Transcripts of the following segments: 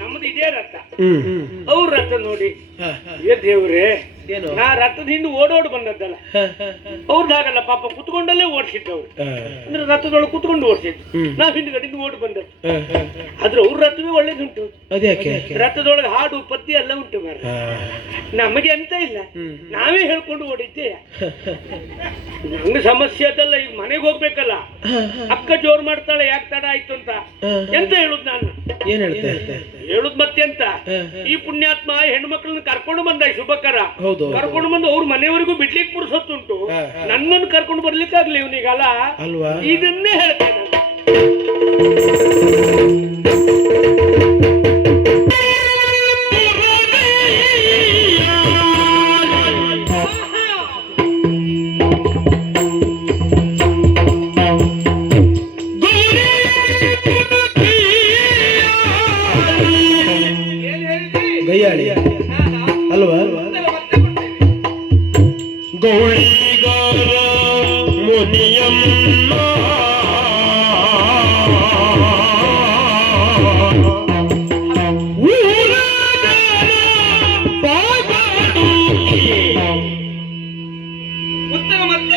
ನಮ್ದು ಇದೇ ರಥ. ಅವ್ರ ರಥ ನೋಡಿ. ದೇವ್ರೇ. ಏ ದೇವ್ರೆ ನಾ ರಥದ ಹಿಂದೆ ಓಡೋಡ್ ಬಂದದ್ದಲ್ಲ. ಅವ್ರದ್ದಾಗಲ್ಲ ಪಾಪ ಕುತ್ಕೊಂಡಲ್ಲೇ ಓಡಿಸಿದ್ದವ್ರು. ಅವ್ರು ಅಂದ್ರೆ ರಥದೊಳಗೆ ಕುತ್ಕೊಂಡು ಓಡಿಸಿದ್ದು. ನಾ ಹಿಂದ್ಗಡೆಯಿಂದ ಓಡಿ ಬಂದದ್ದು. ಆದ್ರೆ ಅವ್ರ ರಥವೇ ಒಳ್ಳೇದುಂಟು ರಥದೊಳಗೆ ಹಾಡು ಪದ್ಯ ಎಲ್ಲ ಉಂಟು ಮಾರ. ನಮಗೆ ಅಂತ ಇಲ್ಲ. ನಾವೇ ಹೇಳ್ಕೊಂಡು ಓಡಿದ್ದೆ. ನಂಗೆ ಸಮಸ್ಯೆ ಅದಲ್ಲ ಈಗ ಮನೆಗೆ ಹೋಗ್ಬೇಕಲ್ಲ. ಅಕ್ಕ ಜೋರ್ ಮಾಡ್ತಾಳೆ ಯಾಕೆ ತಡ ಆಯ್ತು ಅಂತ. ಎಂತ ಹೇಳುದ್ ನಾನು? ಏನ್ ಹೇಳ್ತೇನೆ ಹೇಳುದ್ ಮತ್ತೆಂತ? ಹ, ಹ. ಈ ಪುಣ್ಯಾತ್ಮ ಹೆಣ್ಮಕ್ಳನ್ನ ಕರ್ಕೊಂಡು ಬಂದ ಶುಭಕರ. ಹೌದು ಕರ್ಕೊಂಡು ಬಂದು ಅವ್ರ ಮನೆಯವರಿಗೂ ಬಿಡ್ಲಿಕ್ಕೆ ಪುರುಸತ್ತುಂಟು. ನನ್ನನ್ನು ಕರ್ಕೊಂಡು ಬರ್ಲಿಕ್ಕಾಗ್ಲಿ ಇವನಿಗಲ್ಲ? ಅಲ್ವಾ? ಇದನ್ನೇ ಹೇಳ್ತೇನೆ Thank ಏನ್ ಗೈಯಾಳಿ ಅಲ್ವಾ ಗೌಳಿಗಾರ ಮುನಿಯಮ್ಮ. ಉತ್ತರ ಮತ್ತೆ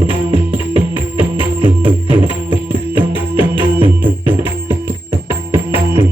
థ్యాంక్ యూ